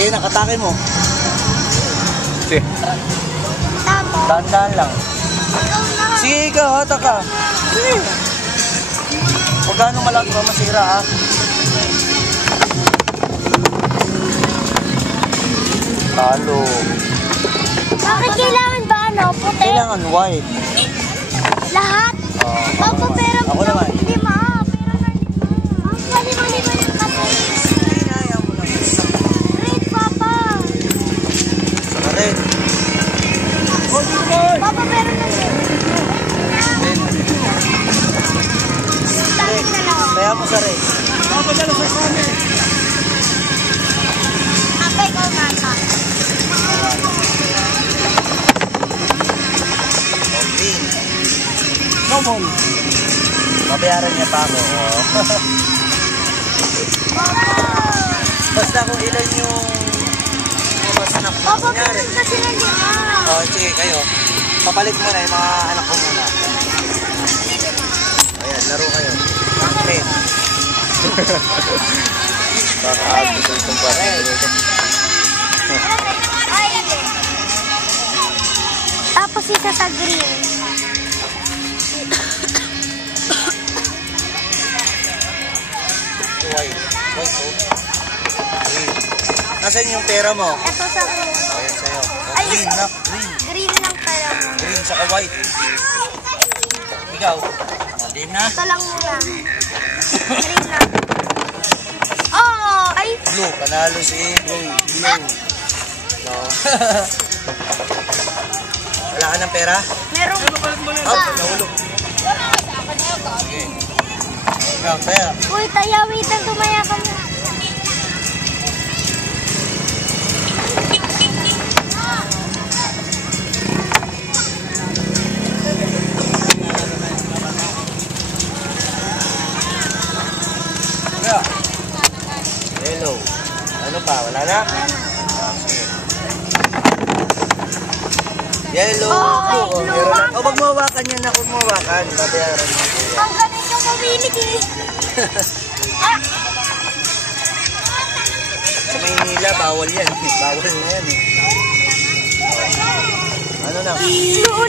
Sige, nakatake mo. Sige. Dahan-dahan lang. Sige, ikaw, hatak ka. Sige. Huwag ganong malaki ba masira, ha? Talo. Bakit kailangan ba ano? Puti? Kailangan white. Lahat? Papa, pero ako naman. Hindi ma. Pero ang mali-mali ba yung kasi? Hinaya mo lang. Red, Papa. Saka red. Papa, pero na red. Red. Kaya mo sa red. Papadala sa kami. Ate, ikaw nata. Green. Common. Mabayaran niya pa ako. Basta kung ilan yung mas anak mo. Papa, pero kasi na lima. Sige kayo. Papalit mo na yung mga anak ko muna. Ayan, laro kayo. Red. Baka gusto itong bata. Ay, tapos isa sa green. White. White oh. Green. Nasaan yung pera mo? Ito sa green. Ayan sa'yo. Ay, Green na. Green. green lang pala mo. Green saka white. Ikaw? Green na? Ito lang muna. Green lang. Oh, ay. Blue. Panalo si Blue. Blue. No. Wala ka ng pera? Meron. Nahulog. Okay. Ikaw, kaya. Uy, tayo, wait lang, tumaya ka na. Kaya. Hello. Ano pa? Wala na? Okay. Yellow. Okay, Oh, blue. meron na. Wag mo hawakan yan na. Huwag mo hawakan. Babayaran mo. Ang galing yung pamilig eh. Sa Maynila, bawal yan. Bawal na yan eh. Ano na? Blue